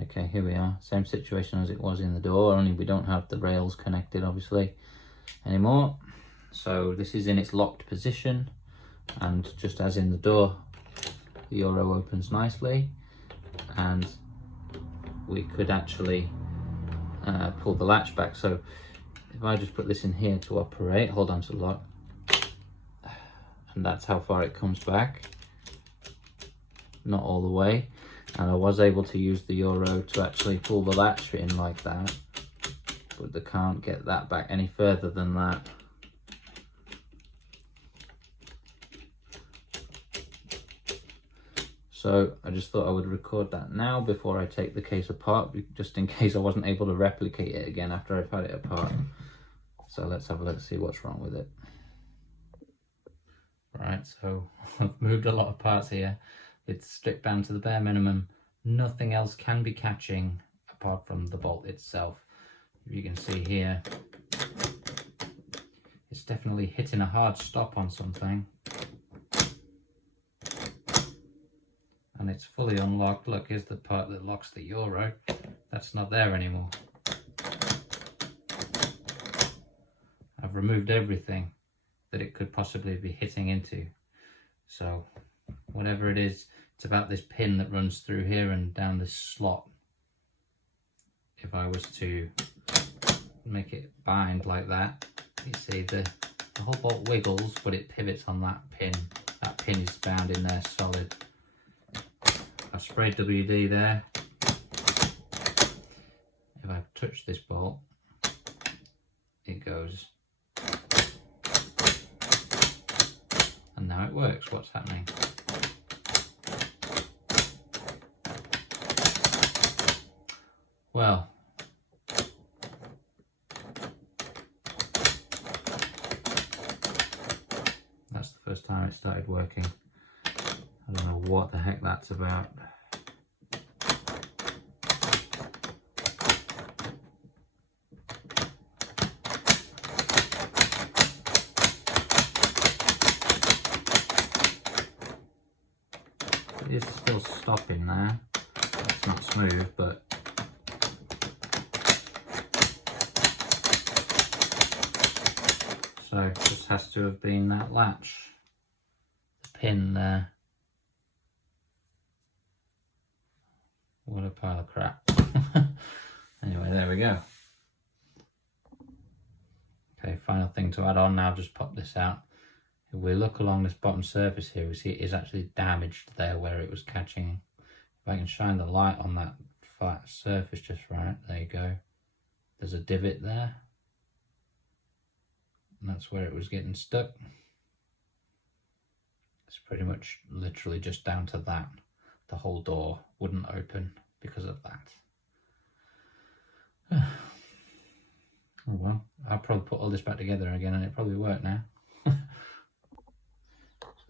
Okay, here we are. Same situation as it was in the door, only we don't have the rails connected obviously anymore. So this is in its locked position, and just as in the door, the Euro opens nicely, and we could actually pull the latch back. So if I just put this in here to operate, hold on to the lock, and that's how far it comes back. Not all the way, and I was able to use the Euro to actually pull the latch in like that, but they can't get that back any further than that. So I just thought I would record that now before I take the case apart, just in case I wasn't able to replicate it again after I've had it apart. So let's have a look, see what's wrong with it. Right, so I've moved a lot of parts here. It's stripped down to the bare minimum. Nothing else can be catching apart from the bolt itself. You can see here, it's definitely hitting a hard stop on something. And it's fully unlocked. Look, here's the part that locks the Euro. That's not there anymore. I've removed everything that it could possibly be hitting into. So whatever it is, it's about this pin that runs through here and down this slot. If I was to make it bind like that, you see the whole bolt wiggles, but it pivots on that pin. That pin is bound in there solid. I've sprayed WD there. If I touch this bolt, it goes. And now it works. What's happening? Well, that's the first time it started working. I don't know what the heck that's about. It is still stopping there. It's not smooth, but so it just has to have been that latch, the pin there. What a pile of crap. Anyway, there we go. Okay, final thing to add on now, just pop this out. If we look along this bottom surface here, we see it is actually damaged there where it was catching. If I can shine the light on that flat surface just right, there you go. There's a divot there. And that's where it was getting stuck. It's pretty much literally just down to that. The whole door wouldn't open because of that. Oh well, I'll probably put all this back together again and it probably worked now. So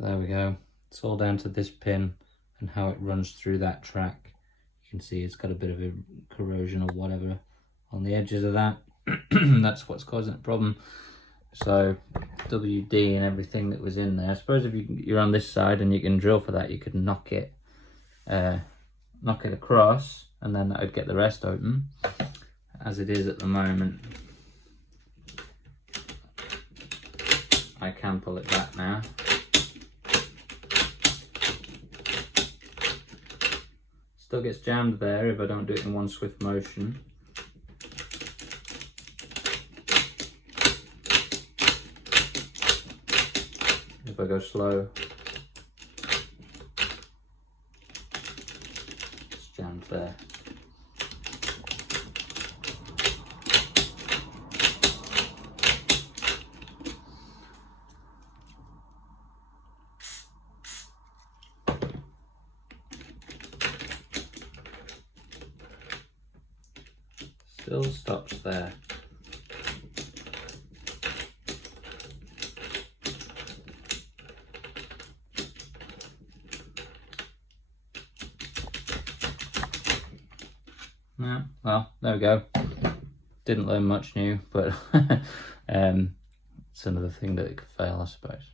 there we go. It's all down to this pin and how it runs through that track. You can see it's got a bit of a corrosion or whatever on the edges of that. That's what's causing the problem. So WD and everything that was in there. I suppose if you're on this side and you can drill for that, you could knock it across, and then that would get the rest open. As it is at the moment, I can pull it back now. Still gets jammed there if I don't do it in one swift motion. If I go slow, it's jammed there. Still stops there. Yeah, well, there we go. Didn't learn much new, but it's another thing that it could fail, I suppose.